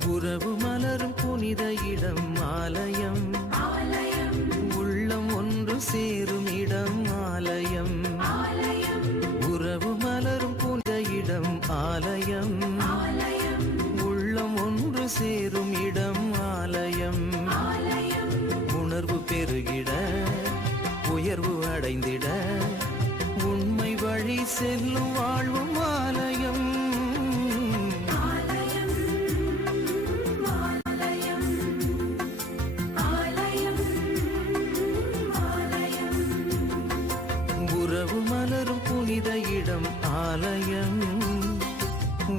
உறவு மலரும் புனித இடம் ஆலயம், உள்ளம் ஒன்று சேரும் இடம் ஆலயம். உறவு மலரும் புனித இடம் ஆலயம், உள்ளம் ஒன்று சேரும் இடம் ஆலயம். உணர்வு பெருகிட உயர்வு அடைந்திட உண்மை வழி செல்லும் வாழ்வும் ஆலயம். உறவு மலரும் புனித இடம் ஆலயம்,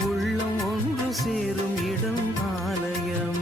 உள்ளம் ஒன்று சேரும் இடம் ஆலயம்.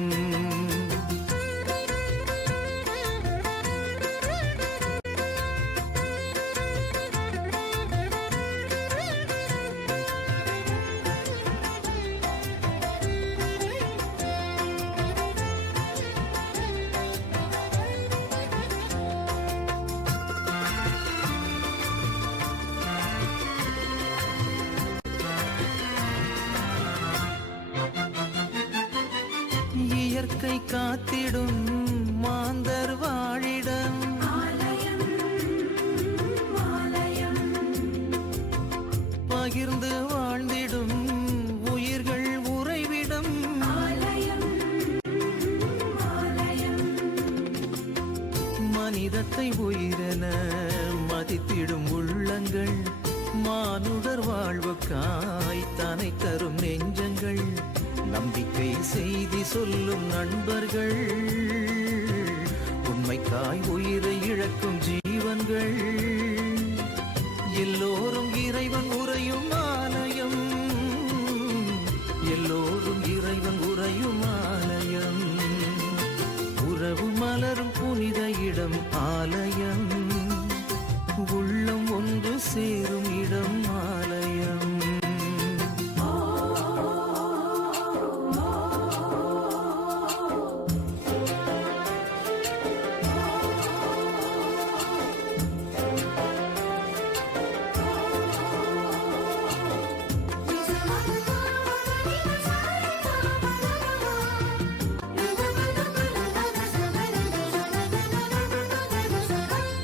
இயற்கை காத்திடும் மாந்தர் வாழிடம், பகிர்ந்து வாழ்ந்திடும் உயிர்கள் உறைவிடம். மனிதத்தை உயிரென மதித்திடும் உள்ளங்கள், மானுடர் வாழ்வுக்காய் தனை தரும் நெஞ்சங்கள், நம்பிக்கை செய்தி சொல்லும் நண்பர்கள், உண்மைக்காய் உயிரை இழக்கும் ஜீவன்கள். எல்லோரும் இறைவன் உறையும் ஆலயம், எல்லோரும் இறைவன் உறையும் ஆலயம். உறவு மலரும் புனித இடம் ஆலயம், உள்ளம் ஒன்று சேரும் இடம் ஆலயம்.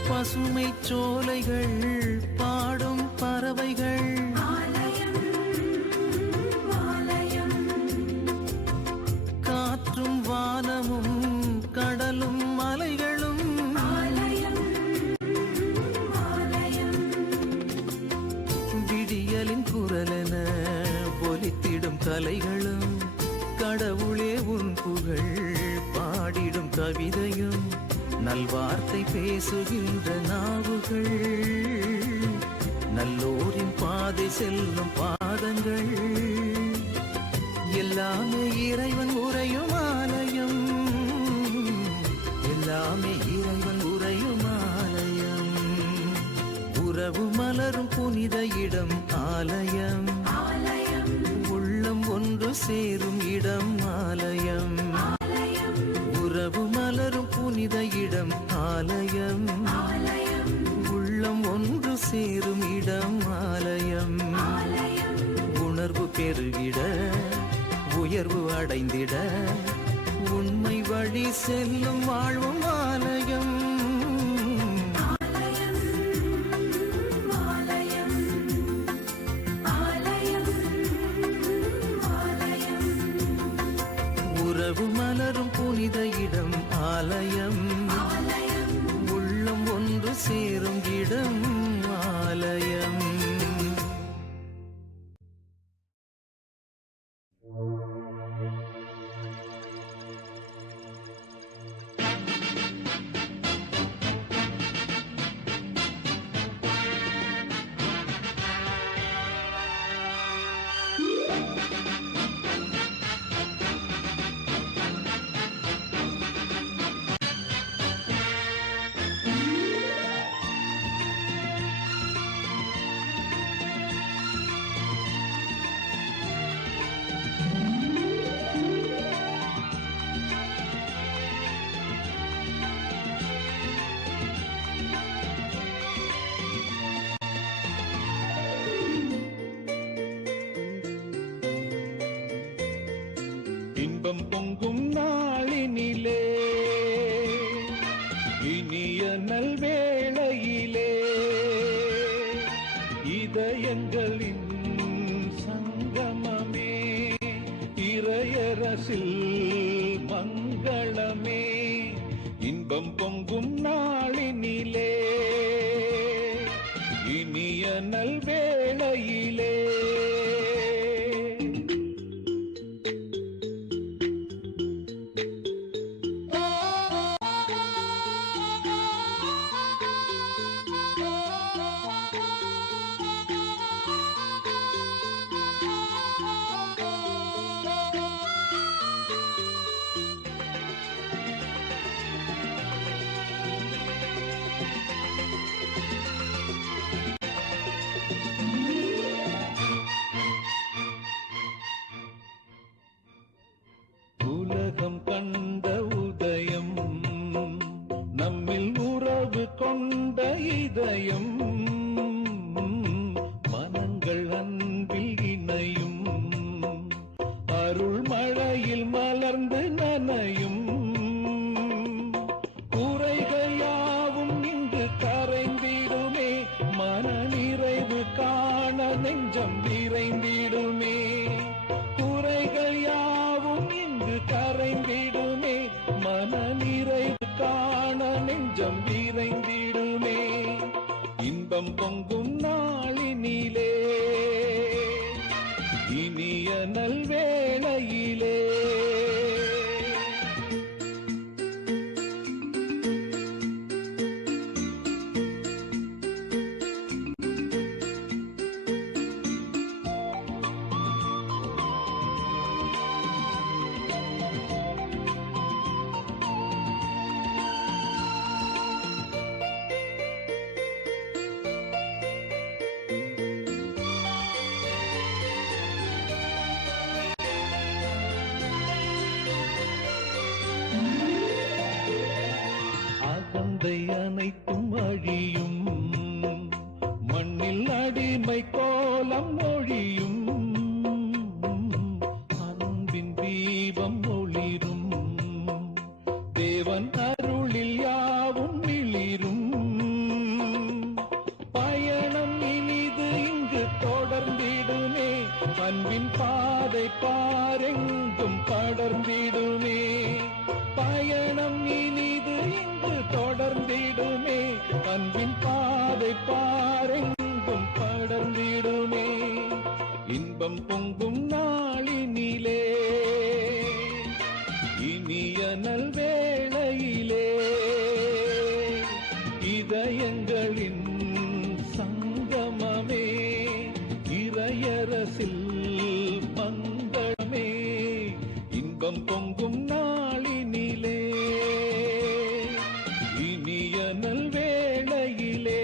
பசுமை சோலைகள் பாடும் பறவைகள், காற்றும் வானமும் கடலும் மலைகளும், விடியலின் குரலென ஒலித்திடும் கலைகளும், கடவுளே உன் புகழ் பாடிடும் கவிதையும், நல்வார்த்தை பேசுகின்ற நாவுகள், நல்லோரின் பாதை செல்லும் பாதங்கள். எல்லாமே இறைவன் உறையும் ஆலயம், எல்லாமே இறைவன் உறையும் ஆலயம். உறவு மலரும் புனித இடம் ஆலயம், உள்ளம் ஒன்று சேரும் இடம் ஆலயம். உறவு மலரும் புனித இடம் ஆலயம், உள்ளம் ஒன்று சேரும் இடம் ஆலயம். உணர்வு பெருகிட உயர்வு அடைந்திட உண்மை வழி செல்லும் வாழ்வும் ஆலயம். உறவு மலரும் புனித இடம் ஆலயம், உள்ளம் ஒன்று சேரும் இடம் ஆலயம். பொங்கும் நாளினிலே இனிய நல்வேளையிலே இதயங்களின் சங்கமமே இறையரசில் மங்களமே இன்பம் பொங்கும் நாளினிலே இனிய நல்வேளையிலே உலகம் கண்ட உதயம் நம்மில் உறவு கொண்ட இதயம் மனங்கள் அன்பில் இணையும் அருள் மழையில் மலர்ந்து நனையும் குறைகள் யாவும் இன்று கரைந்திடுமே மன நிறைவு காண நெஞ்சம் விரைந்திடுமே குறைகள் யாவும் இன்று கரைந்திடுமே மன நிறைவு காண நெஞ்சம் விரைந்திடுமே இன்பம் பொங்கும் நாளினிலே இனிய நல்வேளையிலே அகந்தை அனைத்தும் அழியும் மண்ணில் அடிமை கோலம் ஒழியும் அன்பின் தீபம் ஒளிரும் தேவன் அருளில் யாவும் மிளிரும் பயணம் இனிது இங்கு தொடர்ந்திடுமே அன்பின் பாதை பாரெங்கும் படர்ந்திடுமே பயணம் இனிது இங்கு தொடர்ந்திடுமே அன்பின் பாதை பாரெங்கும் படர்ந்திடுமே இன்பம் பொங்கும் நாளினிலே இனிய நல்வேளையிலே இதயங்களின் சங்கமமே இறையரசில் மங்களமே இன்பம் பொங்கும் நாளினிலே இனிய நல்வேளையிலே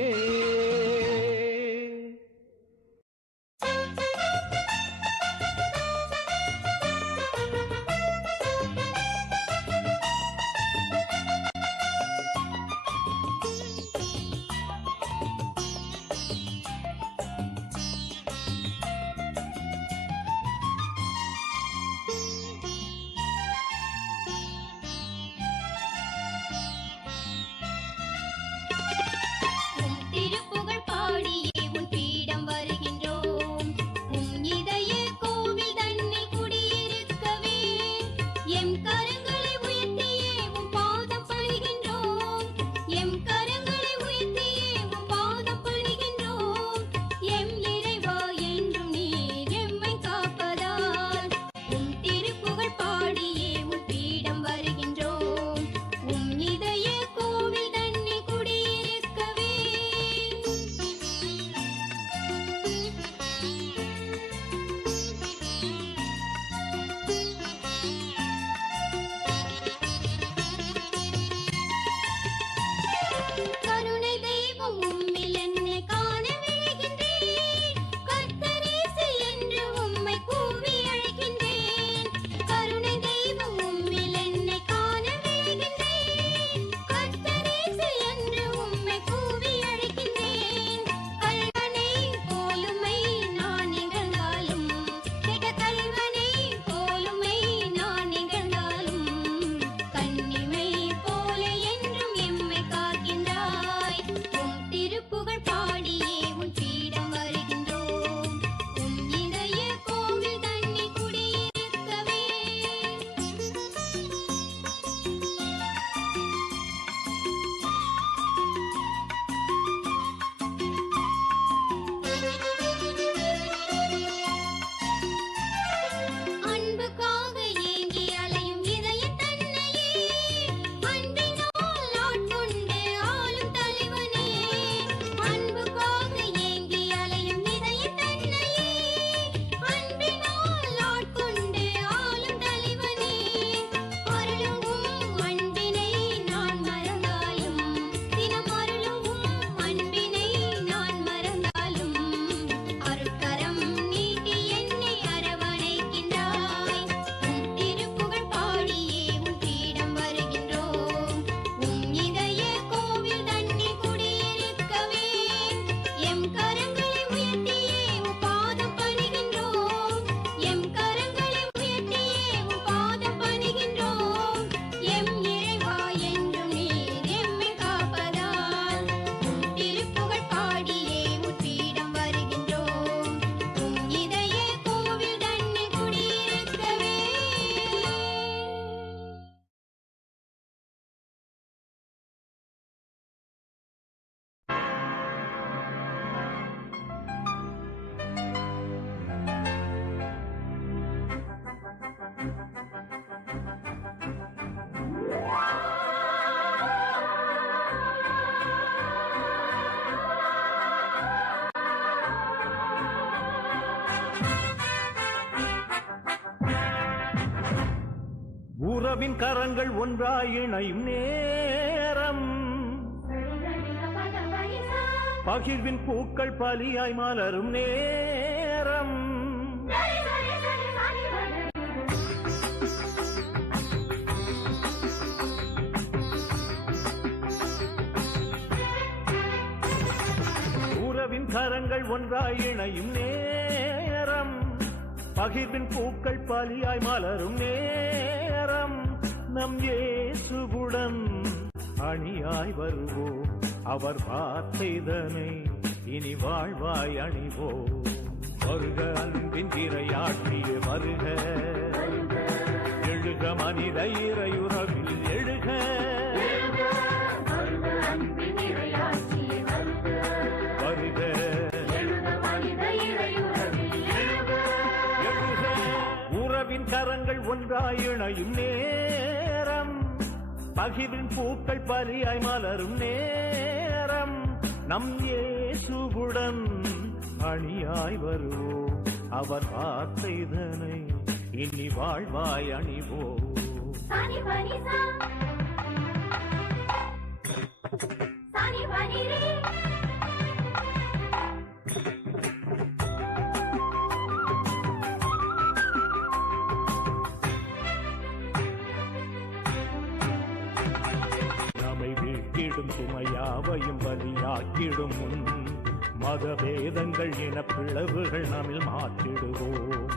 உறவின் கரங்கள் ஒன்றாய் இணையும் நேரம், பகிர்வின் பூக்கள் பலியாய் மலரும் நேரம், உறவின் கரங்கள் ஒன்றாய் இணையும் நேரம், பகிர்வின் பூக்கள் பலியாய் மலரும் நேரம், நம் இயேசுவுடன் அணியாய் வருவோம், அவர் வார்த்தைதனை இனி வாழ்வாய் அணிவோம். வருக அன்பின் இறையாட்சிய வருக, எழுக மனித இறையுறவில் எழுக, வருக உறவின் கரங்கள் ஒன்றாய் இணையும் நேரம், பகிர்வின் பூக்கள் பலியாய் மலரும் நேரம், நம் இயேசுவுடன் அணியாய் வருவோம், அவர் வார்த்தைதனை இனி வாழ்வாய் அணிவோம். நம்மை வீழ்த்திடும் சுமையாவையும் பலியாக்கிடும் முன், மதபேதங்கள் என பிளவுகள் நம்மில் மாற்றிடுவோம்.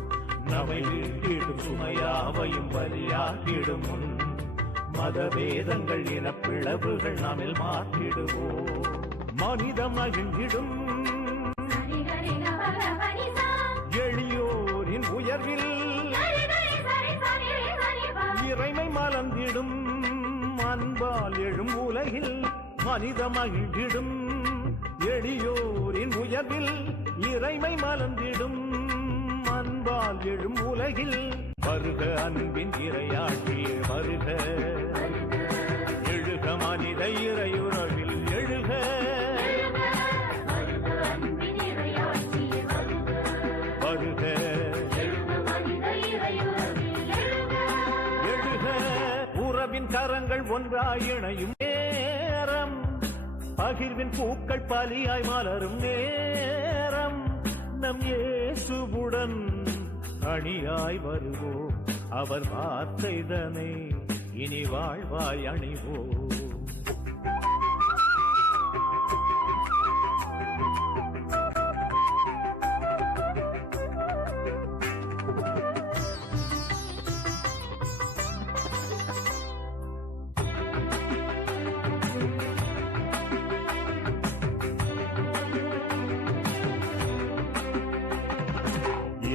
நம்மை வீழ்த்திடும் சுமையாவையும் பலியாக்கிடும் முன், மதபேதங்கள் என பிளவுகள் நம்மில் மாற்றிடுவோம். மனிதம் மகிழ்ந்திடும் எளியோரின் உயர்வில், இறைமை மலர்ந்திடும் அன்பால் எழும் உலகில், மனிதம் மகிழ்ந்திடும் எளியோரின் உயர்வில், இறைமை மலர்ந்திடும் அன்பால் எழும் உலகில், வருக அன்பின் இறையாட்சியே வருக, எழுக மனித இறையுறவில் எழுக, வருக எழுக உறவின் கரங்கள் ஒன்றாய் இணையும் நேரம், பகிர்வின் பூக்கள் பலியாய் மலரும் நேரம், நம் இயேசுவுடன் அணியாய் வருவோம், அவர் வார்த்தைதனை இனி வாழ்வாய் அணிவோம்.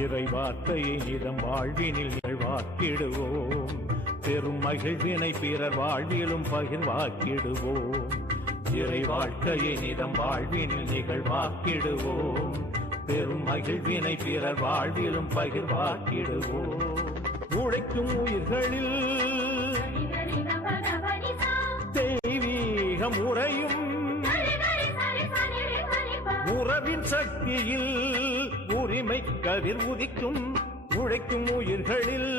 இறை வார்த்தையை நிதம் வாழ்வினில் நிகழ்வாக்கிடுவோம், பெரும் மகிழ்வினை பிறர் வாழ்விலும் பகிர்வாக்கிடுவோம். இறை வாழ்க்கையை நிதம் வாழ்வினில் நிகழ்வாக்கிடுவோம், பெரும் மகிழ்வினை பிறர் வாழ்விலும் பகிர்வாக்கிடுவோம். உழைக்கும் உயிர்களில் தெய்வீக முறையும், உறவின் சக்தியில் உரிமை கதிர் உதிக்கும். உழைக்கும் உயிர்களில்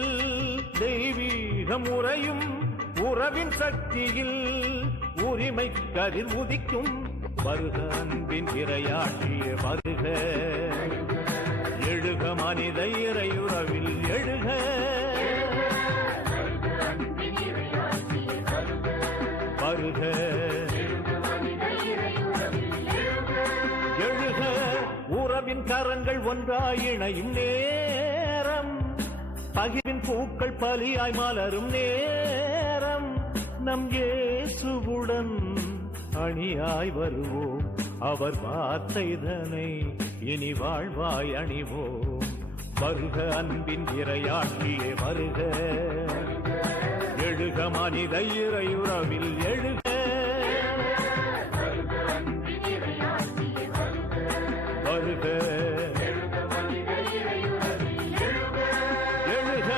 தெய்வீக முறையும், உறவின் சக்தியில் உரிமை கதிர் உதிக்கும். வருக அன்பின் இறையாட்சிய வருக, எழுக மனித இறையுறவில் எழுக, வருக எழுக உறவின் கரங்கள் ஒன்றாய் இணையும் நேரம், பகிர்வின் பூக்கள் பலியாய் மலரும் நேரம், நம் இயேசுவுடன் அணியாய் வருவோம், அவர் வார்த்தைதனை இனி வாழ்வாய் அணிவோம். வருக அன்பின் இறையாட்சியே வருக, எழுக மனித இறையுறவில் எழுக, வருக எழுக.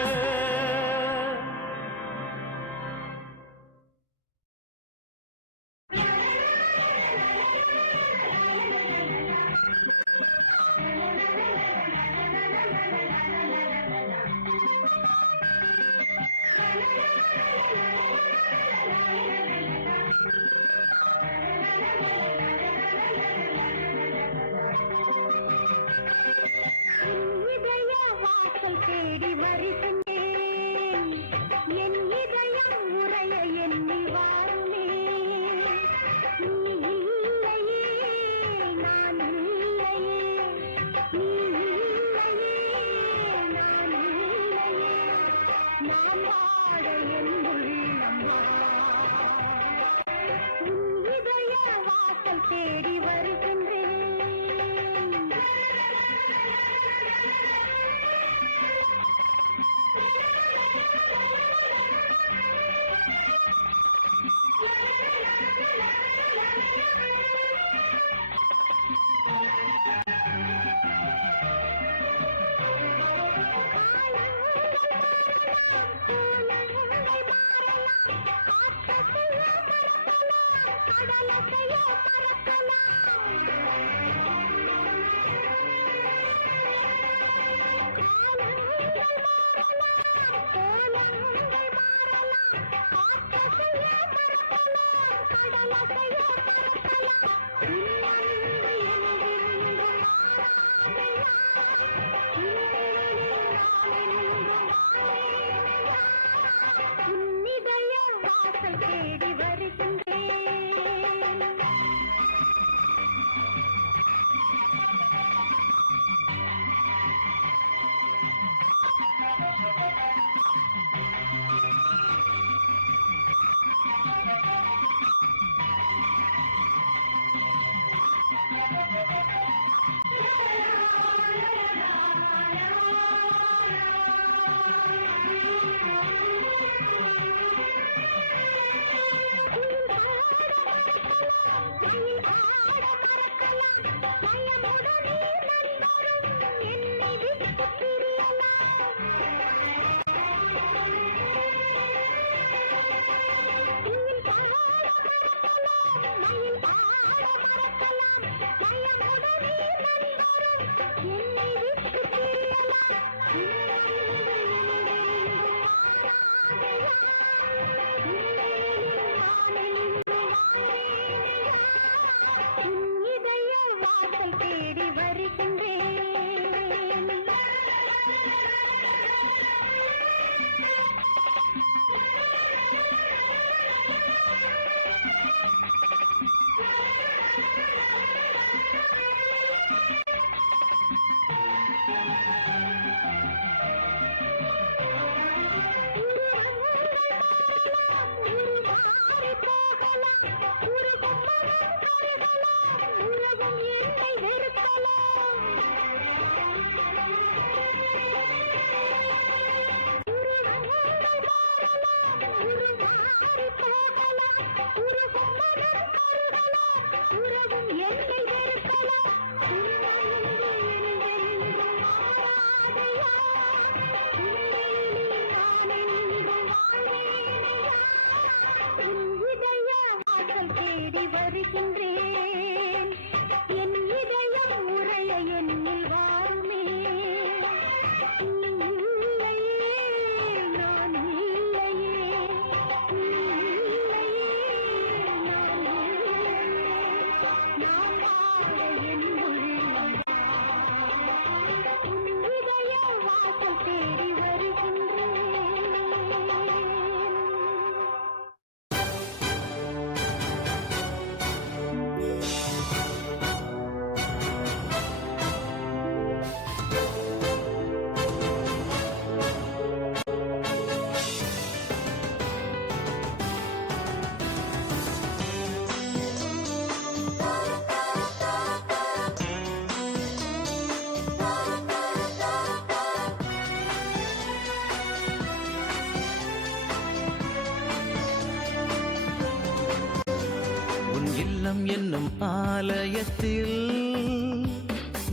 இல்லம் என்னும் ஆலயத்தில்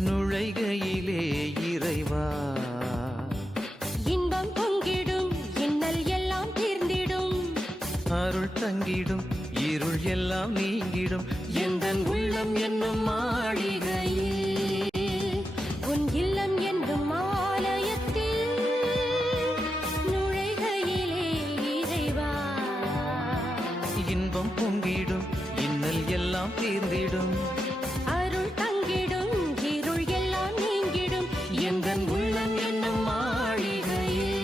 நுழைகையிலே இறைவா இன்பம் பொங்கிடும் இன்னல் எல்லாம் தீர்ந்திடும் அருள் தங்கிடும் இருள் எல்லாம் நீங்கிடும் எந்தன் உள்ளம் என்னும் மாளிகையில் உன் இல்லம் என்னும் ஆலயத்தில் நுழைகையிலே இறைவா இன்பம் பொங்கிடும் இன்னல் எல்லாம் தீர்ந்திடும் அருள் தங்கிடும் இருள் எல்லாம் நீங்கிடும் எந்தன் உள்ளம் என்னும் மாளிகையில்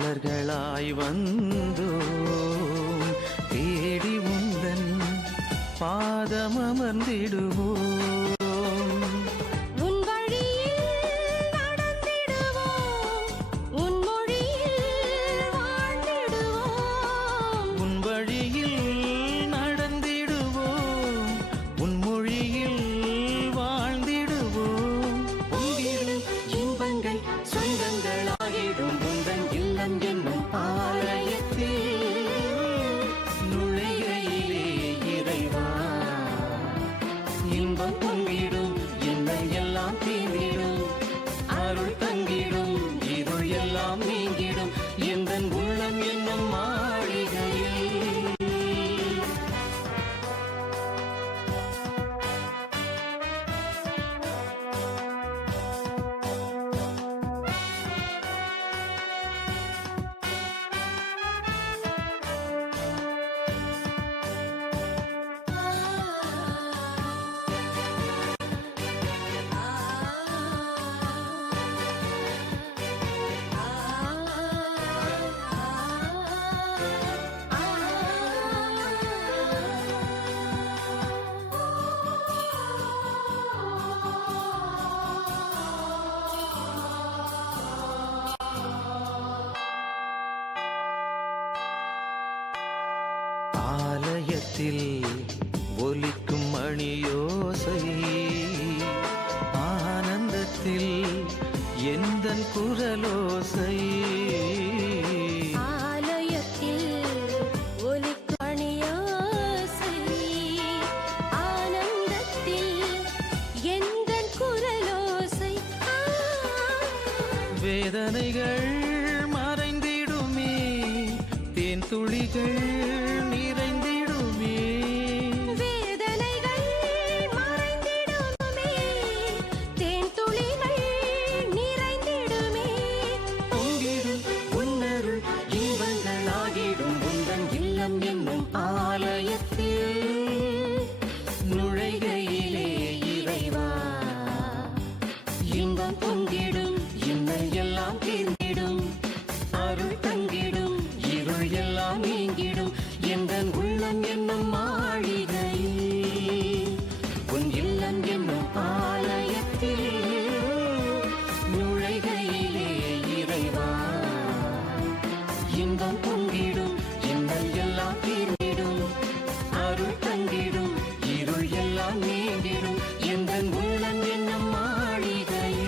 மலர்களாய் வந்தோம் தேடி உந்தன் பாதம் அமர்ந்திடுவோம். உன் வழியில் நடந்திடுவோம், உன் மொழியில் வாழ்ந்திடுவோம். உன் வழியில் நடந்திடுவோம், உன் மொழியில் வாழ்ந்திடுவோம். பொங்கிடும் இன்பங்கள் சொந்தங்களாகிடும் உந்தன் இல்லம் என்னும் ஆலயத்தில் நுழைகையிலே இறைவா இன்பம் பொங்கிடும், எண்ணம் எல்லாம் தீர்ந்திடும், அருள் தங்கிடும், இருள் எல்லாம் நீங்கிடும், எந்தன் உள்ளம் என்னும் மாளிகையில். ஆலயத்தில் ஒலிக்கும் மணியோசை ஆனந்தத்தில் எந்தன் குரலோசை. ஆலயத்தில் ஒலிக்கும் மணியோசை ஆனந்தத்தில் எந்தன் குரலோசை. வேதனைகள் மறைந்திடுமே, தேன் துளிகள் நிறைந்திடுமே. வேதனைகள் மறைந்திடுமே, தேன் துளிகள் நிறைந்திடுமே. பொங்கிடும் உன்னருள் இன்பங்களாகிடும் உந்தன் இல்லம் என்னும் ஆலயத்தில் நுழைகையிலே இறைவா இன்பம் பொங்கிடும், இன்னல் எல்லாம் தீர்ந்திடும், அருள் தங்கிடும், இருள் எல்லாம் நீங்கிடும், எந்தன் உள்ளம் என்னும் மாளிகையில் உன் இல்லம் என்னும் ஆலயத்தில் நுழைகையிலே இறைவா இன்பம் பொங்கிடும், இன்னல் எல்லாம் தீர்ந்திடும், அருள் தங்கிடும், இருள் எல்லாம் நீங்கிடும், எந்தன் உள்ளம் என்னும் மாளிகையில்.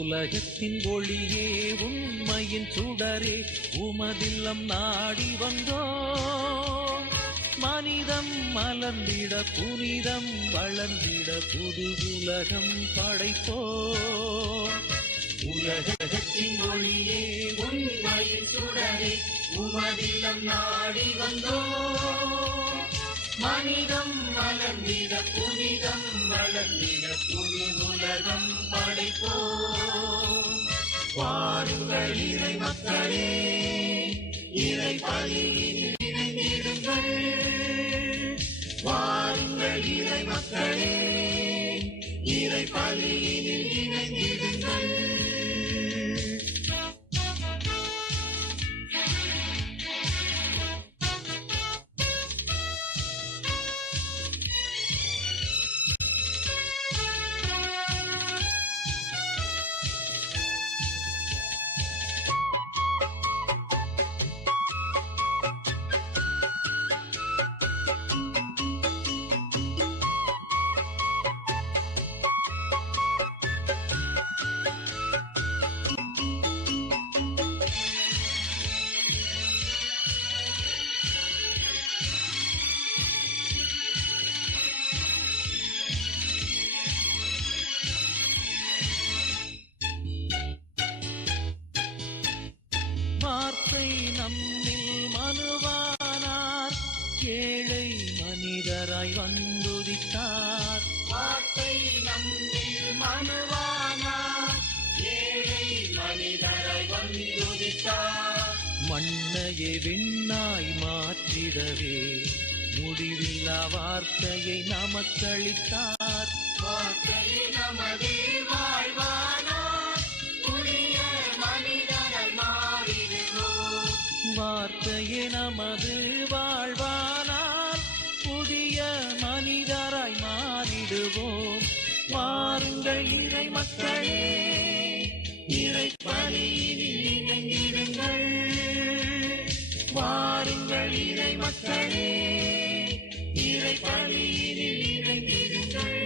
உலகத்தின் ஒளியே உண்மையின் சுடரே உமதில்லம் நாடி வந்தோம். மனிதம் மலர்ந்திட புனிதம் வளர்ந்திட புது உலகம் படைப்போம். உலகத்தின் ஒளியே உண்மையின் சுடரே உமதில்லம் நாடி வந்தோம். மனிதம் மலர்ந்திட புனிதம் வளர்ந்திட புது உலகம் படைப்போம். வாருங்கள் இறை மக்களே, இறை பலியில் இணைந்திடுங்கள். வாருங்கள் இறை மக்களே, இறை பலியில் இணைந்திடுங்கள். மண்ணையே விண்ணாய் மாற்றிடவே முடிவில்லா வார்த்தையை நமக்களித்தார். வார்த்தையே நமது வாழ்வானால் புதிய மனிதராய் மாறிடுவோம். மாறுங்கள் இறை மக்களே, இறை பணியினில் இணைந்திடுங்கள். வாருங்கள் இறை மக்களே, இறை பணியினில் இணைந்திடுங்கள்.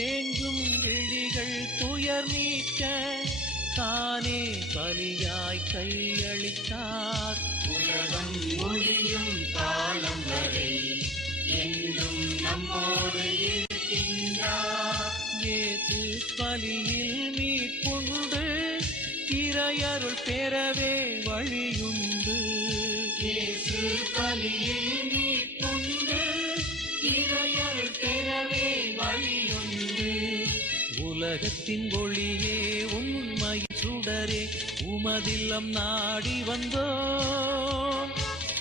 ஏங்கும் விழிகள் துயர் நீக்க தானே பலியாய் கையளித்தார். உலகம் முடியும் காலம் வரை என்றும் நம்மோடு இருக்கின்றார். இயேசு பலியில் மீட்புண்டு, இறையருள் பெறவே வழியுண்டு. இயேசு பலியில் மீட்புண்டு, இறையருள் பெறவே வழியுண்டு. உலகத்தின் ஒளியே உண்மை சுடரே உமதில்லம் நாடி வந்தோம்.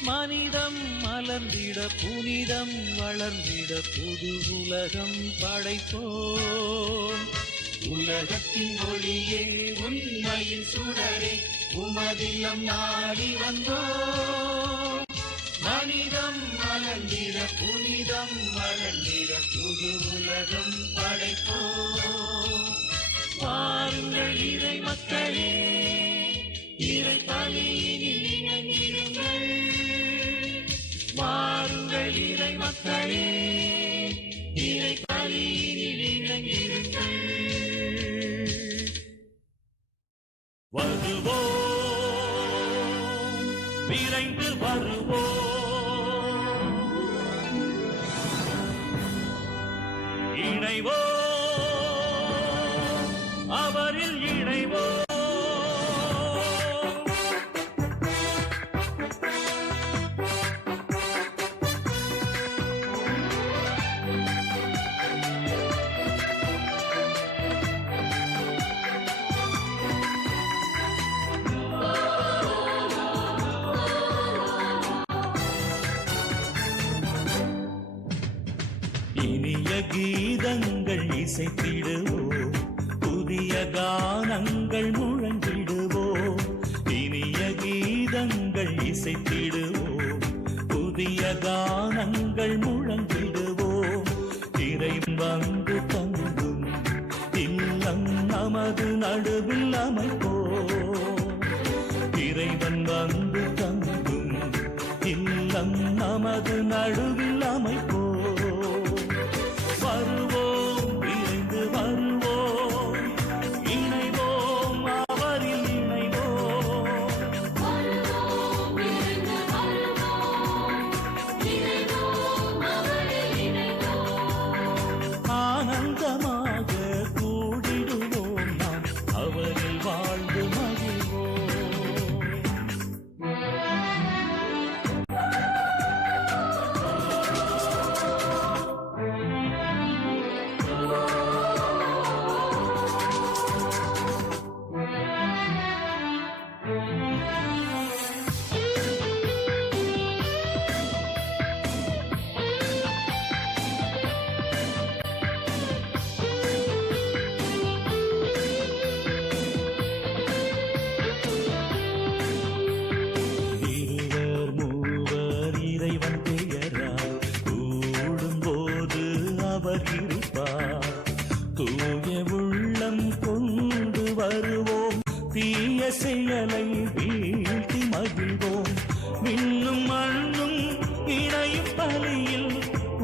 மனிதம் மலர்ந்திட புனிதம் வளர்ந்திட புது உலகம் படைப்போம். உலகத்தின் ஒளியே உண்மையின் சுடரே உமதில்லம் நாடி வந்தோம். மனிதம் மலர்ந்திட புனிதம் வளர்ந்திட புது உலகம் படைப்போம். வாருங்கள் இறை மக்களே, இறை பணியினில் இணைந்திடுங்கள். வாருங்கள் இறை மக்களே, இறை பணியினில் இணைந்திடுங்கள். வருவோம், விரைந்து வருவோம், இணைவோம், அவரில் இணைவோம். இனிய கீதங்கள் இசைத்திடுவோம், புதிய கானங்கள் முழங்கிடுவோம். இனிய கீதங்கள் இசைத்திடுவோம், புதிய கானங்கள் முழங்கிடுவோம். இறைவன் வந்து தங்கும் இல்லம் நமது நடுவில் அமைப்போம். இறைவன் வந்து தங்கும் இல்லம் நமது நடுவில் அமைப்போம். வருவோம், விரைந்து வருவோம், இணைவோம், அவரில் இணைவோம். ஆனந்தமாக கூடிடுவோம், நாம் அவரில் வாழ்ந்து மகிழ்வோம். அவர் இருப்பார். தூய உள்ளம் கொண்டு வருவோம், தீய செயலை வீழ்த்தி மகிழ்வோம். விண்ணும் மண்ணும் இணையும் பலியில்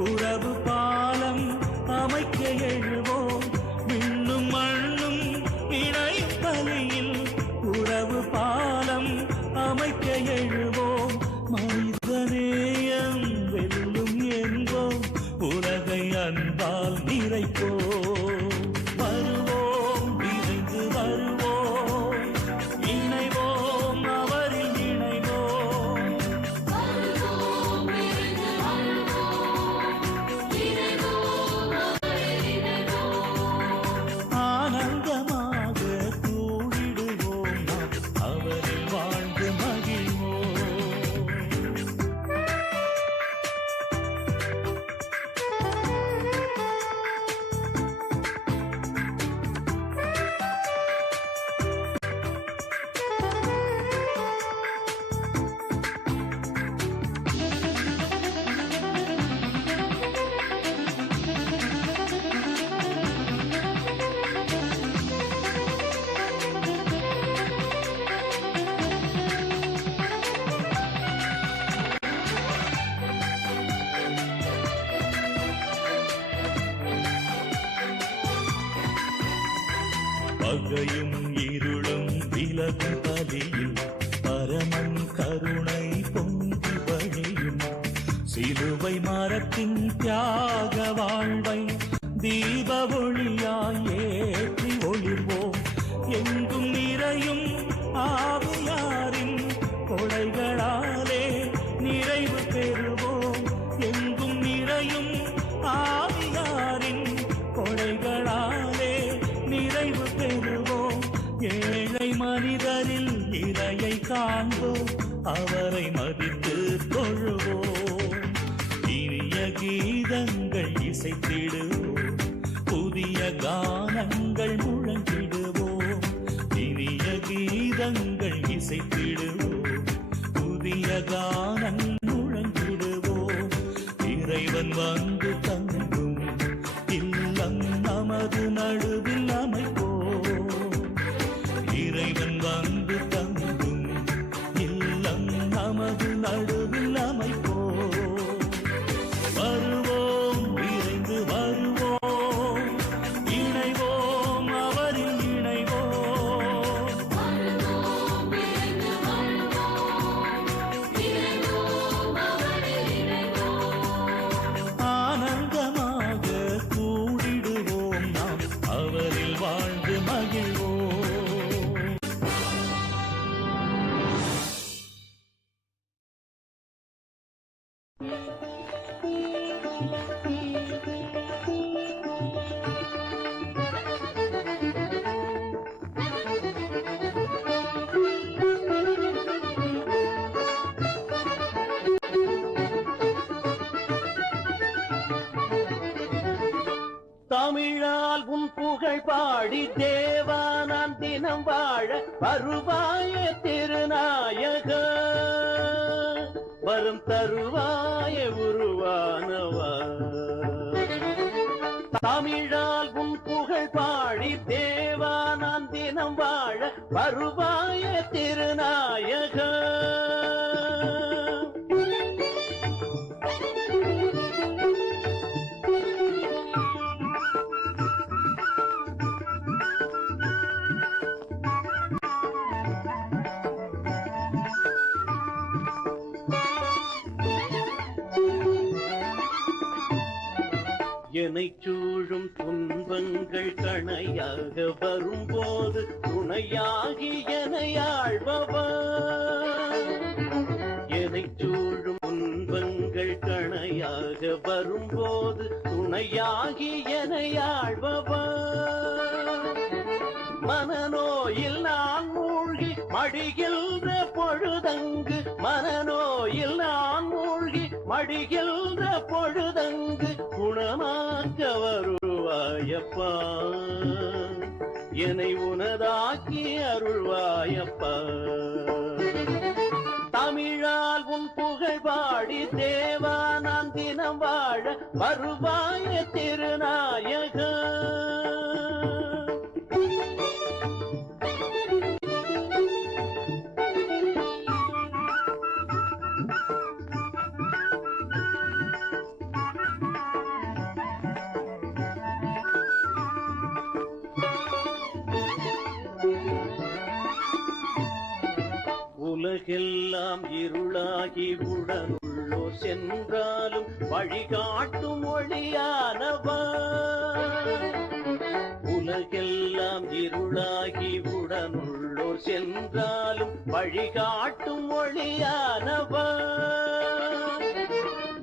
உறவு பாலம் அமைக்க எழுவோம். விண்ணும் மண்ணும் இணையும் பலியில் உறவு பாலம் அமைக்க எழுவோம். மனிதநேயம் வெல்லும் என்போம், உலகை அன்பால் நிறைப்போம். வருவோம், விரைந்து வருவோம், இணைவோம், அவரில் இணைவோம். ஆனந்தமாக கூடிடுவோம், நாம் அவரில் வாழ்ந்து மகிழ்வோம். பகையும் இருளும் விலகும் பலியில் பரமன் கருணை பொங்கி வழியும். சிலுவை மரத்தின் தியாக வாழ்வை தீப ஒளியாய் ஏற்றி ஒளிர்வோம். எங்கும் நிறையும் ஆவியாரின் கொடைகளாலே நிறைவு பெறுவோம். எங்கும் நிறையும் ஆவியாரின் கொடைகளாலே நிறைவு பெறுவோம். ஏழை மனிதரில் இறையை காண்போம், அவரை மதித்து தொழுவோம். இனிய கீதங்கள் இசைத்திடுவோம், புதிய கானங்கள் முழங்கிடுவோம். இனிய கீதங்கள் இசைத்திடுவோம், புதிய கானங்கள் முழங்கிடுவோம். இறைவன் வந்து தங்கும் இல்லம் நமது நடுவில் அமைப்போம். இறைவன் வந்து தங்கும் இல்லம் நமது நடுவில் அமைப்போம். வருவோம், விரைந்து வருவோம், இணைவோம், அவரில் இணைவோம். ஆனந்தமாக கூடிடுவோம், நாம் அவரில் வாழ்ந்து மகிழ்வோம். தமிழால் உன் புகழ் பாடி தேவா நான் தினம் வாழ வருவாய திருநாயக, வரும் தருவாய உருவானவா. தமிழால் உன் புகழ் பாடி தேவா நான் தினம் வாழ வருவாய திருநாயக. என்னை சூழும் துன்பங்கள் கணையாக வரும்போது துணையாகி என்னை ஆழ்பவர். என்னை சூழும் துன்பங்கள் கணையாக வரும்போது துணையாகி என்னை ஆழ்பவர். மனநோயில் நான் மூழ்கி மடிகின்ற பொழுதங்கு, மனநோயில் நான் மூழ்கி மடிகின்ற பொழுதங்கு குணமாக்க வருவாயப்பா. என்னை உனதாக்கி அருள்வாயப்பா. தமிழால் உன் புகழ் பாடி தேவா நான் தினம் தினம் வாழ வருவாய திருநாயக. உலகெல்லாம் இருளாகி உடனுள்ளோர் சென்றாலும் வழிகாட்டும் ஒளியானவர். உலகெல்லாம் இருளாகி உடனுள்ளோர் சென்றாலும் வழிகாட்டும் ஒளியானவர்.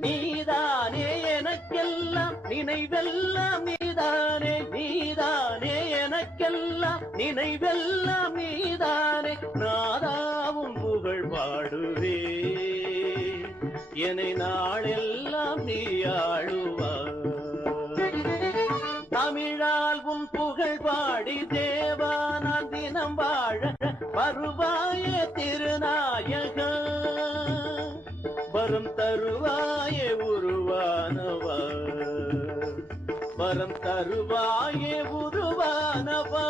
நீதானே எனக்கெல்லாம் நினைவெல்லாம் நீதானே, நீதானே எனக்கெல்லாம் நினைவெல்லாம் நீதானே. நாதாவும் புகழ் பாடுவே என்னை நாளெல்லாம் நீ ஆளுவாய். தமிழால் உன் புகழ் பாடி தேவா நான் தினம் வாழ வருவாய திருநாயக. வரம் தருவாயே உருவானவா, வரம் தருவாயே உருவானவா.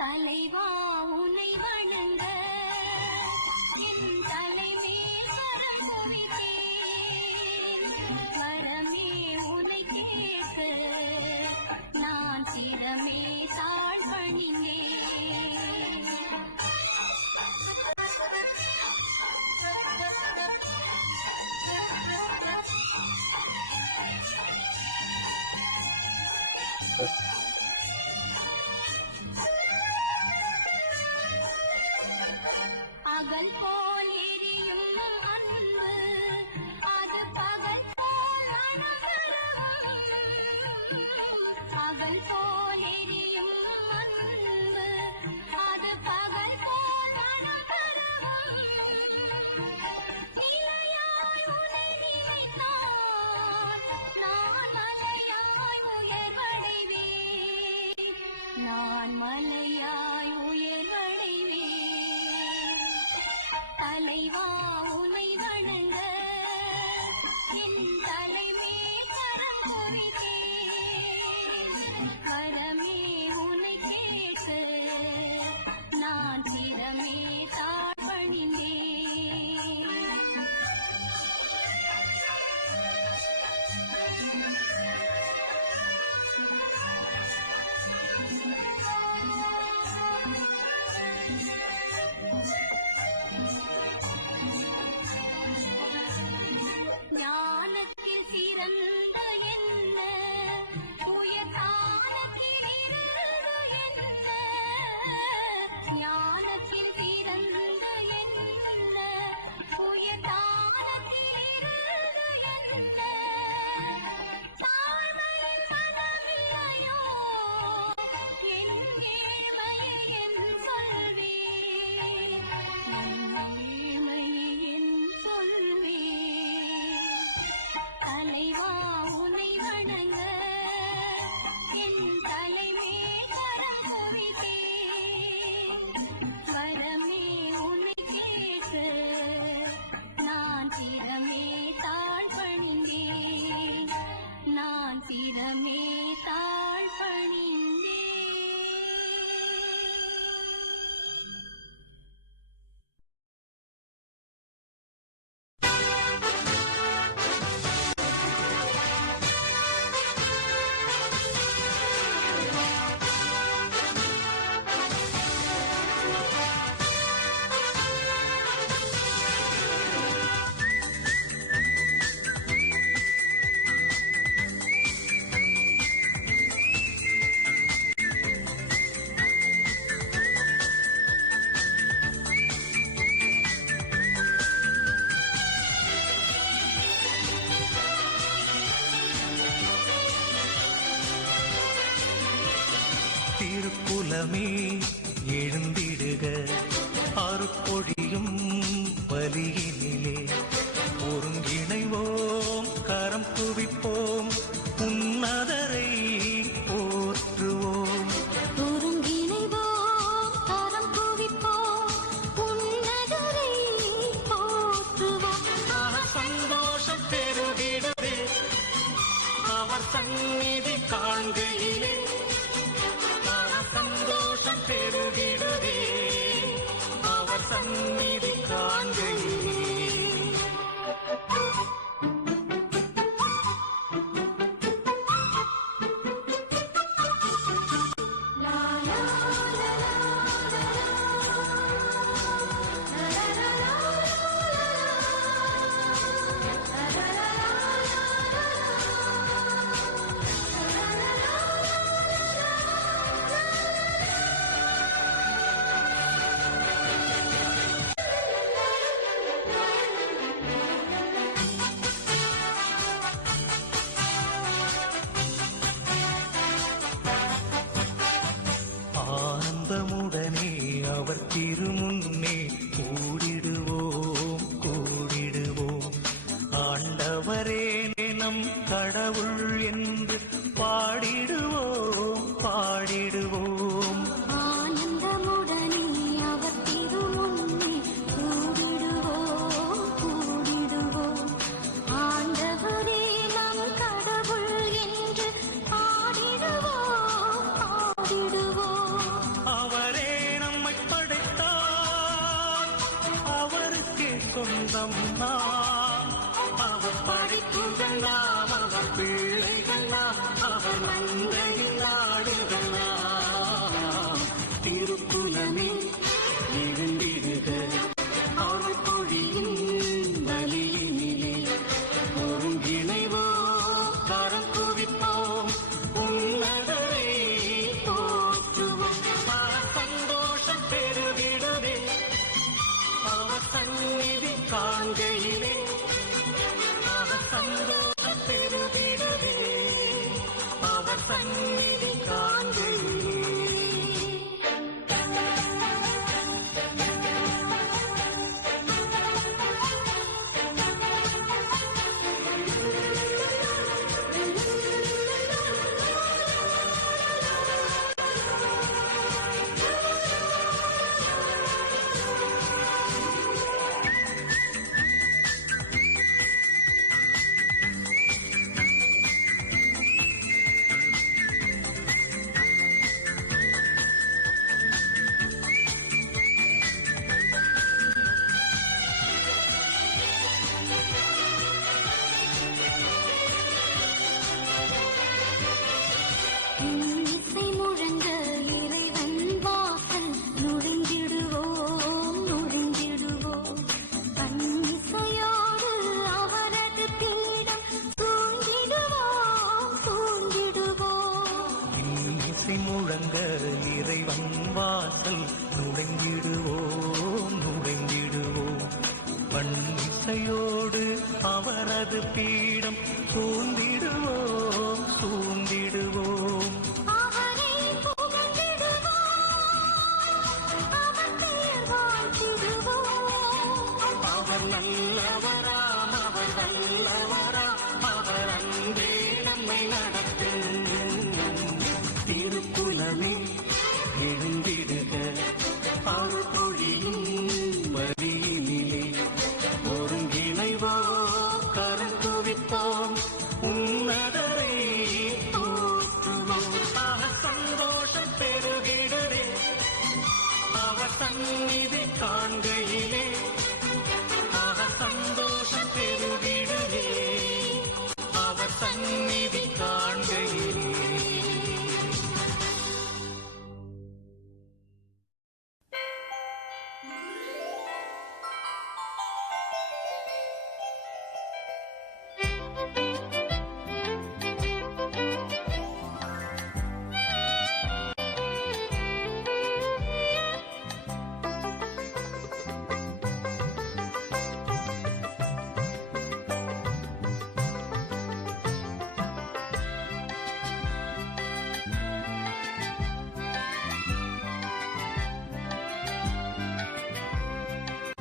தலைவா உன்னை வணங்க என் தலைமேல் வரம் முடித்தேன். வரமே உன்னை கேட்க நான் சிரமே தாழ் பணிந்தேன். அகல் போல் எரியும் அன்பு அது பகல் போல் அனந்தரம். அகல் போல் எரியும் அன்பு அது பகல் போல் அனந்தரம். நிலையாய் உன்னை நினைத்தால் நான் அலையாய் உயர்வடைவேன். உள்ளமே எழுந்திடுக அருப்பொழியும் வலியினிலே ஒருங்கிணைவோம் கரம் குவிப்போம் உன்னதரை போற்றுவோம் ஒருங்கிணைவோம் கரம் குவிப்போம் உன்னதரை போற்றுவோம் அவர் சந்தோஷம் பெருகிடவே அவர் சந்நிதி காண்கையிலே அவர் சந்தோஷம் பெருகிடவே அவர் சந்நிதி காண்கையிலே ஆனந்தமுடனே அவர் திருமுன்னே கூடிடுவோம் கூடிடுவோம் ஆண்டவரே நம் கடவுள் என்று பாடிடுவோம் பாடிடுவோம் ஆனந்தமுடனே அவர் திருமுன்னே கூடிடுவோம் கூடிடுவோம் ஆண்டவரே நம் கடவுள் என்று பாடிடுவோம் பாடிடுவோம் அவரே நம்மை படைத்தார் அவருக்கே சொந்தம் நாம் அவர் படைப்புகள் நாம் அவர் பிள்ளைகள் நாம் அவர் மந்தையில் ஆடுகள் நாம் திருக்குலமே எழுந்திடுக அவர் பொழியும் வலியினிலே ஒருங்கிணைவோம் கரம் குவிப்போம் உன்னதரை போற்றுவோம் அவர் சந்தோஷம் பெருகிடவே அவர் சந்நிதி காண்கையிலே அவர் சந்தோஷம் பெருகிடவே அவர் சந்நிதி காண்கையிலே இசை முழங்க இறைவன் வாசல் நுழைந்திடுவோம் நுழைந்திடுவோம் பன்னிசையோடு அவரது பீடம் சூழ்ந்திடுவோம் சூழ்ந்திடுவோம் இசை முழங்க இறைவன் வாசல் நுழைந்திடுவோம் நுழைந்திடுவோம் பன்னிசையோடு அவரது பீடம் சூழ்ந்திடுவோம் சூழ்ந்திடுவோம் அவரை புகழ்ந்திடுவோம் அவர் பெயர் வாழ்த்திடுவோம் அவர் நல்லவராம் அவர் வல்லவராம் அவர் அன்பே நம்மை நடத்தும் திருக்குலமே எழுந்திடுக அவர் பொழியும் வழியினிலே ஒருங்கிணைவோம் கரம் குவிப்போம் உன்னதரை போற்றுவோம்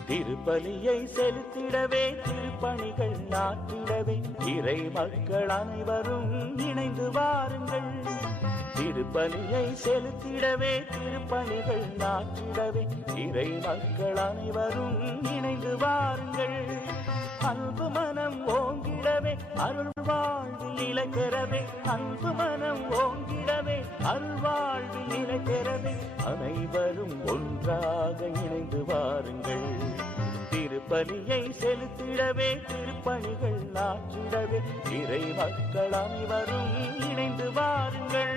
திருப்பலியை செலுத்திடவே திருப்பணிகள் ஆற்றிடவே இறை மக்கள் அனைவரும் இணைந்து வாருங்கள். திருப்பலியை செலுத்திடவே திருப்பணிகள் ஆற்றிடவே இறை மக்கள் அனைவரும் இணைந்து வாருங்கள். அன்பு மனம் ஓங்கிடவே அருள் வாழ்வில் நிலை பெறவே, அன்பு மனம் ஓங்கிடவே அருள் வாழ்வில் நிலை பெறவே அனைவரும் ஒன்றாக இணைந்து வாருங்கள். திருப்பலியை செலுத்திடவே திருப்பணிகள் ஆற்றிடவே இறை மக்கள் அனைவரும் இணைந்து வாருங்கள்.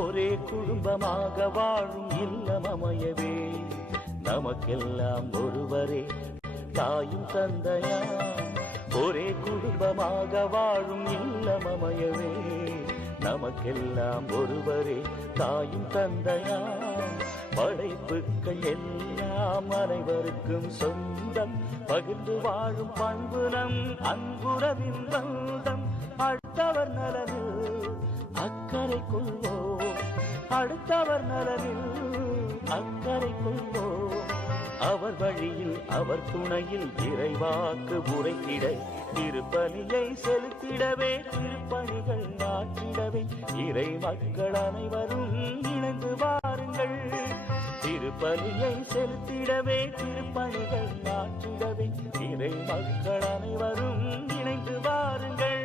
ஒரே குடும்பமாக வாழும் இல்லம் அமையவே நமக்கெல்லாம் ஒருவரே தாயும் தந்தையா. ஒரே குடும்பமாக வாழும் இல்லம் அமையவே நமக்கெல்லாம் ஒருவரே தாயும் தந்தையா. படைப்புக்கள் எல்லாம் அனைவருக்கும் சொந்தம், பகிர்ந்து வாழும் பண்பு நம் அன்புறவின் பந்தம். அடுத்தவர் நலனில் அக்கறை கொள்வோம், அடுத்தவர் நலனில் அக்கறை கொள்வோம். அவர் வழியில் அவர் துணையில் இறைவாக்கு உரைத்திட திருப்பலியை செலுத்திடவே திருப்பணிகள் ஆற்றிடவே இறை மக்கள் அனைவரும் இணைந்து வாருங்கள். திருப்பலியை செலுத்திடவே திருப்பணிகள் ஆற்றிடவே இறை மக்கள் அனைவரும் இணைந்து வாருங்கள்.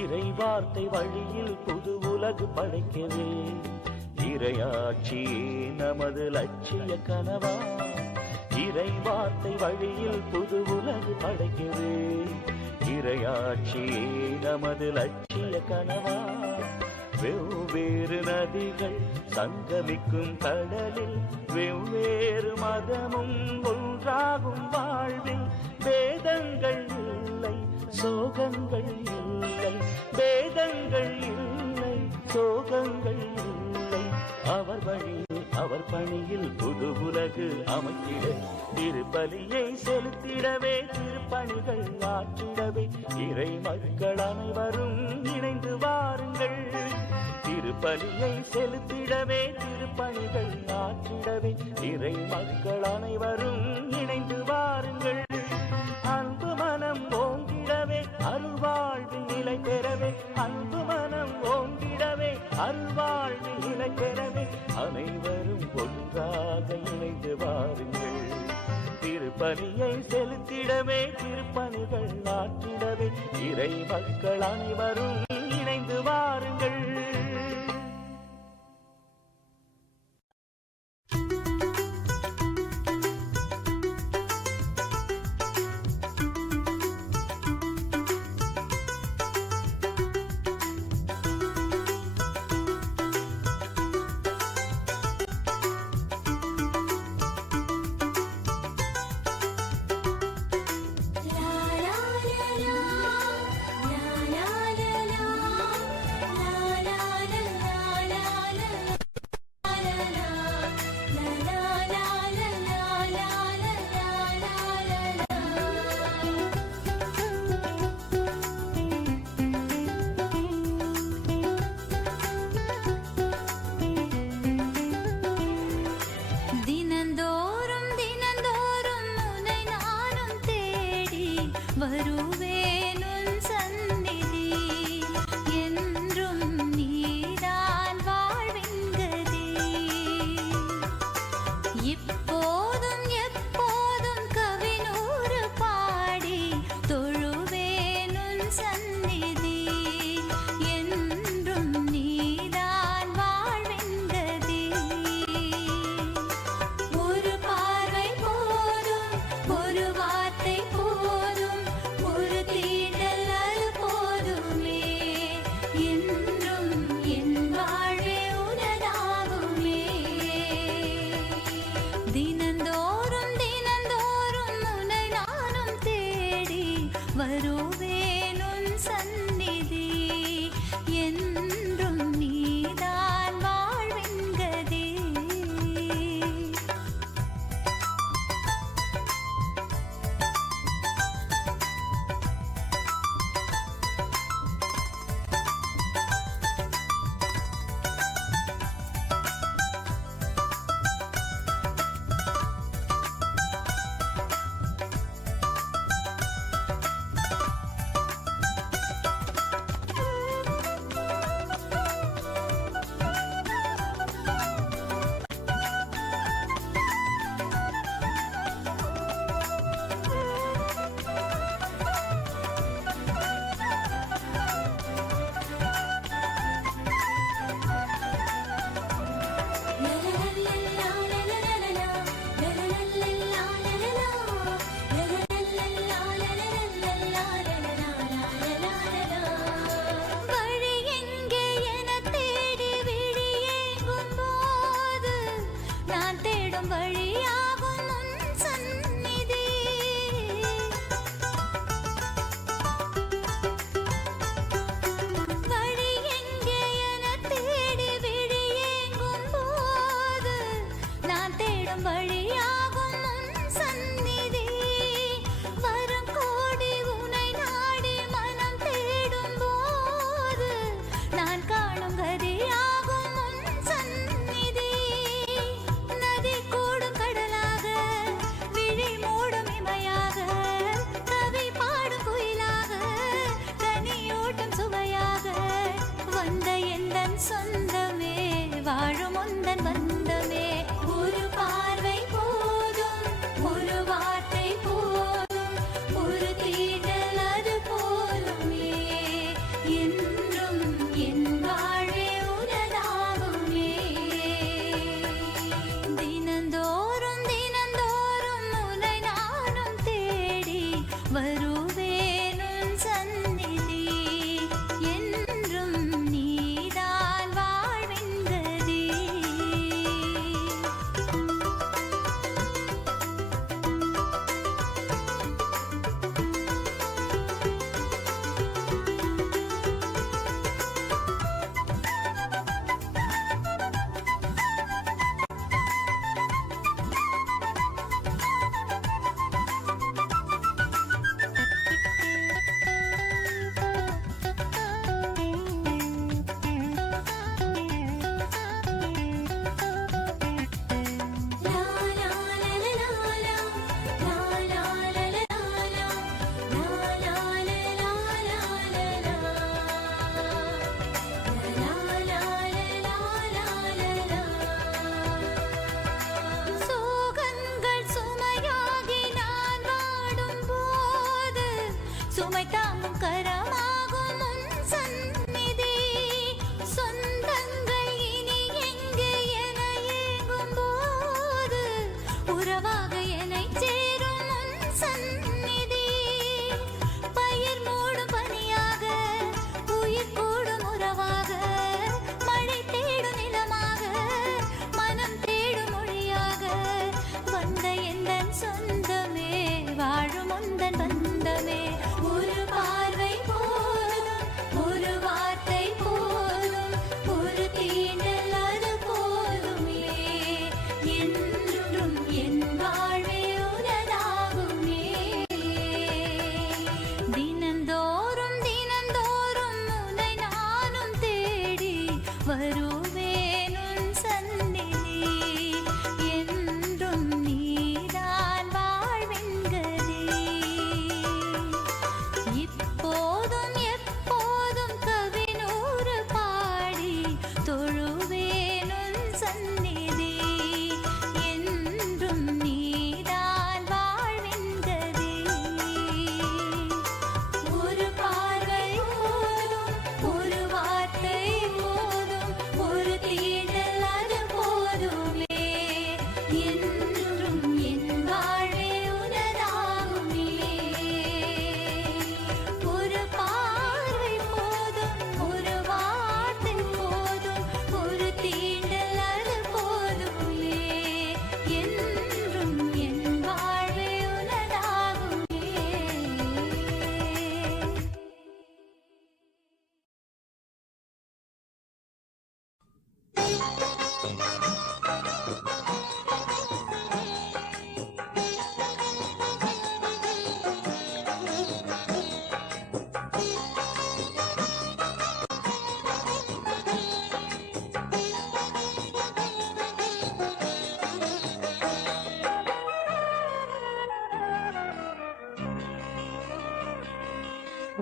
இறை வார்த்தை வழியில் புது உலகு படைக்கவே இறையாட்சியே நமது லட்சிய கனவா. இறை வார்த்தை வழியில் புது உலகு படைக்கவே இறையாட்சியே நமது லட்சிய கனவா. வெவ்வேறு நதிகள் சங்கமிக்கும் கடலில் வெவ்வேறு மதமும் ஒன்றாகும் வாழ்வில் வேதங்கள் இல்லை சோகங்கள் இல்லை, வேதங்கள் இல்லை சோகங்கள் இல்லை. அவர் வழியில் அவர் பணியில் புது உலகு அமைத்திட திருப்பலியை செலுத்திடவே திருப்பணிகள் ஆற்றிடவே இறை மக்கள் அனைவரும் இணைந்து வாருங்கள். திருப்பலியை செலுத்திடவே திருப்பணிகள் ஆற்றிடவே இறை மக்கள் அனைவரும் இணைந்து வாருங்கள். அன்பு மனம் ஓங்கிடவே அருள்வாழ்வில் நிலை பெறவே, அன்பு மனம் ஓங்கிடவே அருள்வாழ்வில் நிலை பெறவே அனைவரும் ஒன்றாக இணைந்து வாருங்கள். திருப்பலியை செலுத்திடவே திருப்பணிகள் ஆற்றிடவே இறை மக்கள் அனைவரும் இணைந்து வாருங்கள். la la la la la la la la தேடும் வழியாகும் உன் சந்நிதி. வழி எங்கே என தேடி விழி ஏங்கும் போது நான் தேடும் வழியாகும் உன் சந்நிதி. வரும் கோடி உனை நாடி மனம் தேடும் போது நான் காணும் கதியாகும் உன் சந்நிதி. நதி கூடும் கடலாக விழி மூடும் இமையாக கவி பாடும் குயிலாக கனியூட்டும் சுவையாக வந்த எந்தன் சொந்தமே வாழும் உந்தன் பந்தமே. ஒரு பார்வை போதும் ஒரு வார்த்தை போதும் ஒரு தீண்டல் அது போலுமே என்றும் என் வாழ்வே உனதாகுமே. தினந்தோறும் தினந்தோறும் உன்னை நானும் தேடி வருவேன் உன் சந்நிதி. என்றும் நீதான் வாழ்வின் கதி. சோகங்கள் சுமையாகி நான் வாடும் போது சுமை தாங்கும் கரமாகும் உன் சந்நிதி. சொந்தங்கள் இனி எங்கே என ஏங்கும் போது உறவாக என்னை சேரும் உன் சந்நிதி. பயிர் மூடும் பனியாக உயிர் கூடும் உறவாக மழை தேடும் நிலமாக மனம் தேடும் மொழியாக வந்த எந்தன் சொந்தமே வாழும் உந்தன் பந்தமே. ஒரு பார்வை போதும் ஒரு வார்த்தை போதும் ஒரு தீண்டல் அது போதுமே என்றும் என் வாழ்வே உனதாகுமே. தினந்தோறும் தினந்தோறும் உன்னை நானும் தேடி வருவேன் உன் சந்நிதி. என்றும் நீதான் வாழ்வின் கதி. இப்போதும் எப்போதும் கவி நூறு பாடி தொழுவேன் உன் சந்நிதி. என்றும் நீதான் வாழ்வின் கதி. ஒரு பார்வை போதும் ஒரு வார்த்தை போதும் ஒரு தீண்டல் அது போதுமே என்றும் என் வாழ்வே உனதாகுமே. ஒரு பார்வை போதும் ஒரு வார்த்தை போதும் ஒரு தீண்டல் அது போதுமே என்றும் என் வாழ்வே உனதாகுமே.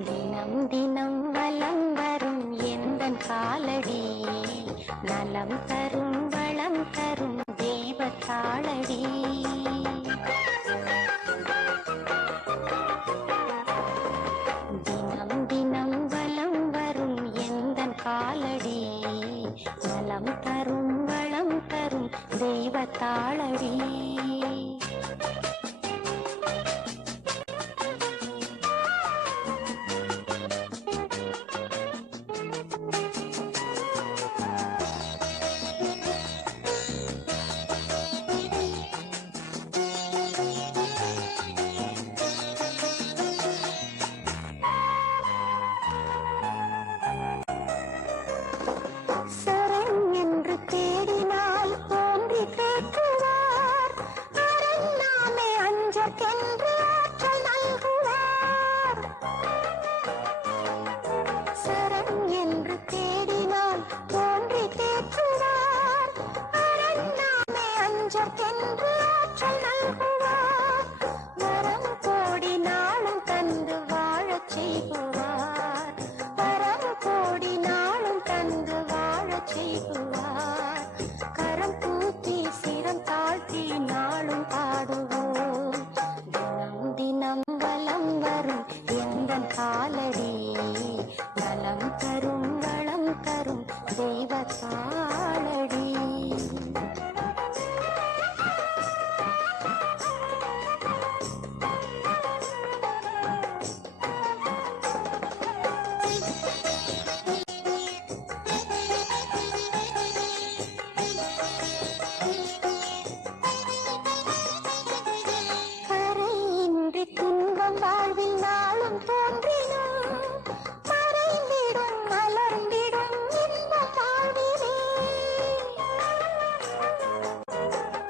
தினம் தினம் வலம் வரும் எந்தன் காலடி நலம் தரும் வளம் தரும் தெய்வத்தாளடி. தினம் தினம் வலம் வரும் எந்தன் காலடி நலம் தரும் வளம் தரும் தெய்வத்தாளடி. நெஞ்சற்கென்று ஆற்றல் நல்குவார். வரம் கோடி நாளும் தந்து வாழச் செய்குவார். வரம் கோடி நாளும் தந்து வாழச் செய்குவார். கரம் தூக்கி சிரம் தாழ்த்தி நாளும் பாடுவோம். தினம் தினம் வலம் வரும் எந்தன் காலடி நலம் தரும் வளம் தரும் தெய்வ தாளடி. கரையின்றி துன்பம் வாழ்வில் நாளும் தோன்றினும் மறைந்திடும் மலர்ந்திடும் இன்பம் வாழ்விலே.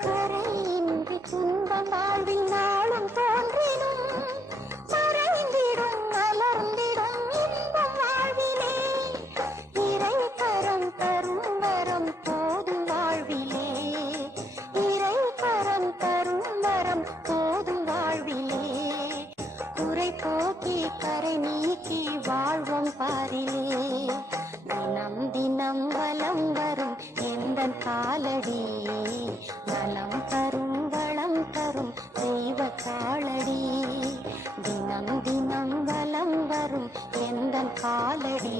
கரையின்றி துன்பம் வாழ்வில் நாளும் தோன்றினும் மறைந்திடும் மலர்ந்திடும் இன்பம் வாழ்விலே. இறை கரம் தரும் வரம் போதும் வாழ்விலே. இறை கரம் தரும் வரம் போதும் வாழ்விலே. குறை போக்கி கரை நீக்கி வாழ்வோம் பாரிலே. தினம் தினம் வலம் வரும் எந்தன் காலடி நலம் தரும் வளம் தரும் தெய்வ தாளடி. தினம் தினம் வலம் வரும் எந்தன் காலடி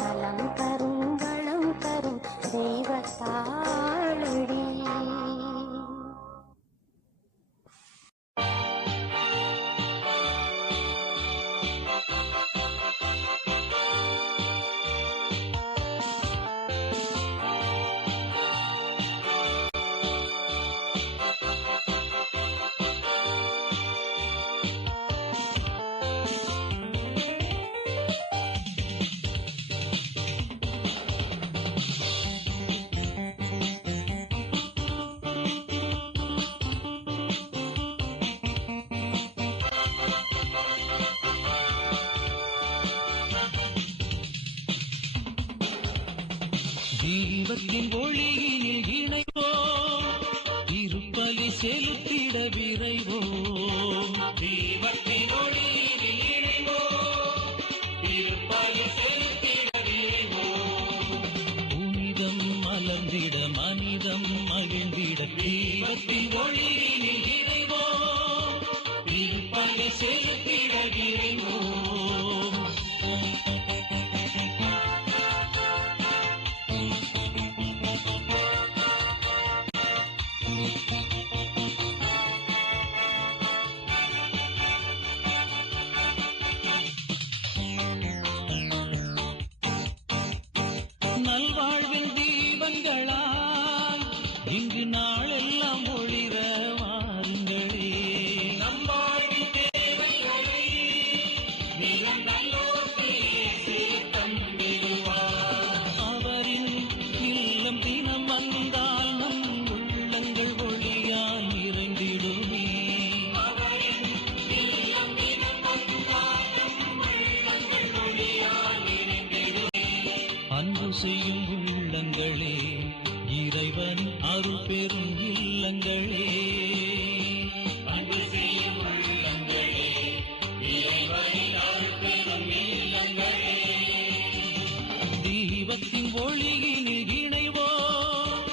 நலம் தரும் வளம் தரும் தெய்வ தாளடி. தீபத்தின் ஒளியினில் இணைவோம், திருப்பலி செலுத்திட விரைவோம். தீபத்தின் ஒளியினில் இணைவோம், திருப்பலி செலுத்திட விரைவோம். புனிதம் மலர்ந்திட மனிதம் மகிழ்ந்திட தீபத்தின் ஒளியினில் இணைவோம், திருப்பலி செலுத்திட விரைவோம். நல்வாழ்வின் தீபங்களால் இங்கு நாளெல்லாம் ஒளிர வாருங்களே. நம்பாழ்வின் தேவைகளை மிக நல்லோர்க்கு இயேசு தந்திடுவார். அவரின் இல்லம் தினம் வந்தால் நம் உள்ளங்கள் ஒளியால் நிறைந்திடுமே. அவரின் இல்லம் தினம் வந்தால் நம் உள்ளங்கள் ஒளியால் நிறைந்திடுமே. அன்பு செய்யும் உள்ளங்களே, இறைவன் அருள் பெறும் இல்லங்களே. அன்பு செய்யும் உள்ளங்களே, இறைவனின் அருள் பெறும் இல்லங்களே. தீபத்தின் ஒளியினில் இணைவோம்,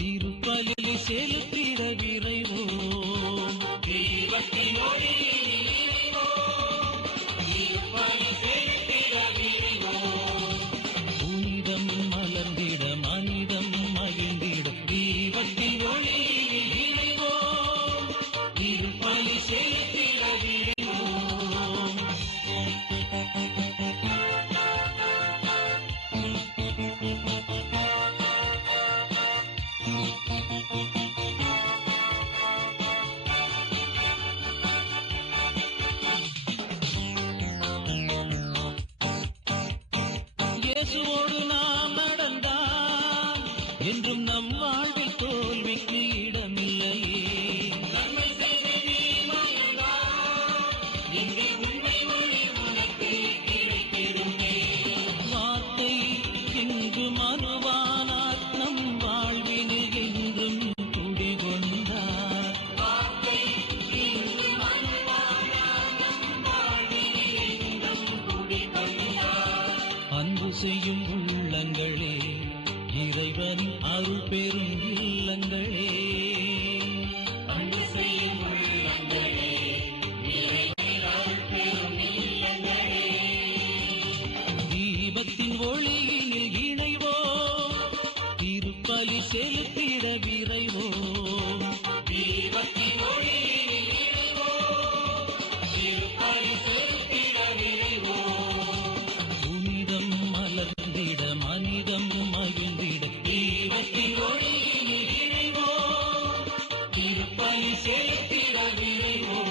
திருப்பலி செலுத்திட விரைவோம். தீபத்தின் ஒளியினில் இணைவோம், திருப்பலி செலுத்திட விரைவோம். புனிதம் மலர்ந்திட மனிதம் மகிழ்ந்திட தீபத்தின் ஒளியில் இணைவோம், திருப்பலி செலுத்திட விரைவோம். இயேசுவோடு நாம் நடந்தால் என்றும் நம் வாழ்வில் தோல்விக்கு இடமில்லையே. நன்மை செய்து நீ மகிழ்ந்தால் எங்கே உண்மை ஒளி உனக்கு கிடைத்திடுமே. வார்த்தை இன்று மனுவானார் நம் வாழ்வினில் என்றும் துடி தேவனின் அருள் பெறும் இல்லங்களே, அன்பு செய்யும் உள்ளங்களே, இறைவனின் அருள் பெறும் இல்லங்களே. தீபத்தின் ஒளியினில் இணைவோம், திருப்பலி செலுத்திட விரைவோம். தீபத்தின் ஒளியினில் இணைவோம், திருப்பலி செலுத்திட விரைவோம். புனிதம் மலர்ந்திட மனிதம் மகிழ்ந்திட தீபத்தின் ஒளியினில் இணைவோம், திருப்பலி செலுத்திட விரைவோம்.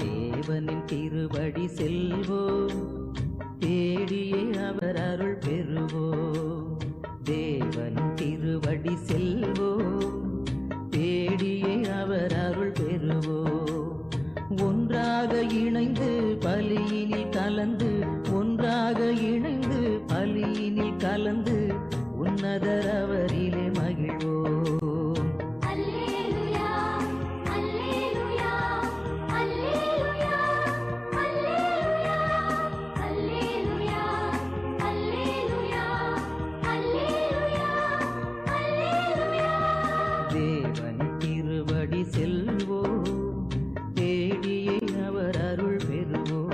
தேவனின் திருவடி செல்வோம், தேடியே அவர் அருள் பெறுவோம். தேவனின் திருவடி செல்வோம், தேடியே அவர் அருள் பெறுவோம். ஒன்றாக இணைந்து பலியினில் கலந்து, ஒன்றாக இணைந்து பலியினில் கலந்து உன்னதர் அவரிலே மகிழ்வோம். அல்லேலூயா அல்லேலூயா அல்லேலூயா அல்லேலூயா அல்லேலூயா அல்லேலூயா அல்லேலூயா அல்லேலூயா. தேவன் திருவடி செல்வோம், தேடியே அவர் அருள் பெறுவோம்.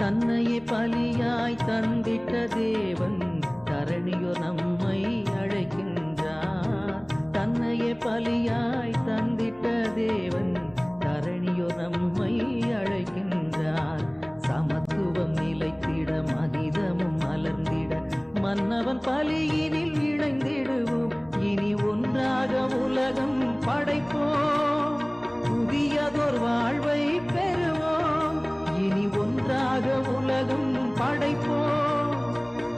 தன்னையே பலியாய் தந்திட்ட தேவன் தரணியோ நம்மை அழைக்கின்றார். தன்னையே பலியாய் தந்திட்ட தேவன் தரணியோ நம்மை அழைக்கின்றார். சமத்துவம் நிலைத்திட மனிதமும் மலர்ந்திட மன்னவன் பலியினில் இணைந்திடுவோம். இனி ஒன்றாக உலகம் படைப்போம், புதியதோர் வாழ்வை பெறுவோம். இனி ஒன்றாக உலகம் படைப்போம்,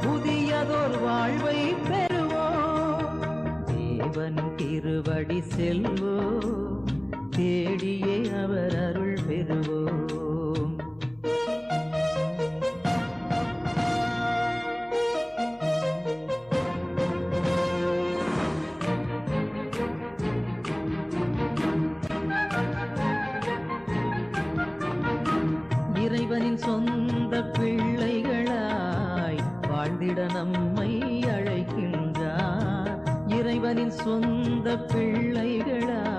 புதியதோர் வாழ்வை பெறுவோம். தேவன் திருவடி செல்வோம், தேடியே அவர் அருள் பெறுவோம். இறைவனின் சொந்த பிள்ளைகளாய் வாழ்ந்திட நம்மை அழைக்கின்றார். இறைவனின் சொந்த பிள்ளைகளாய்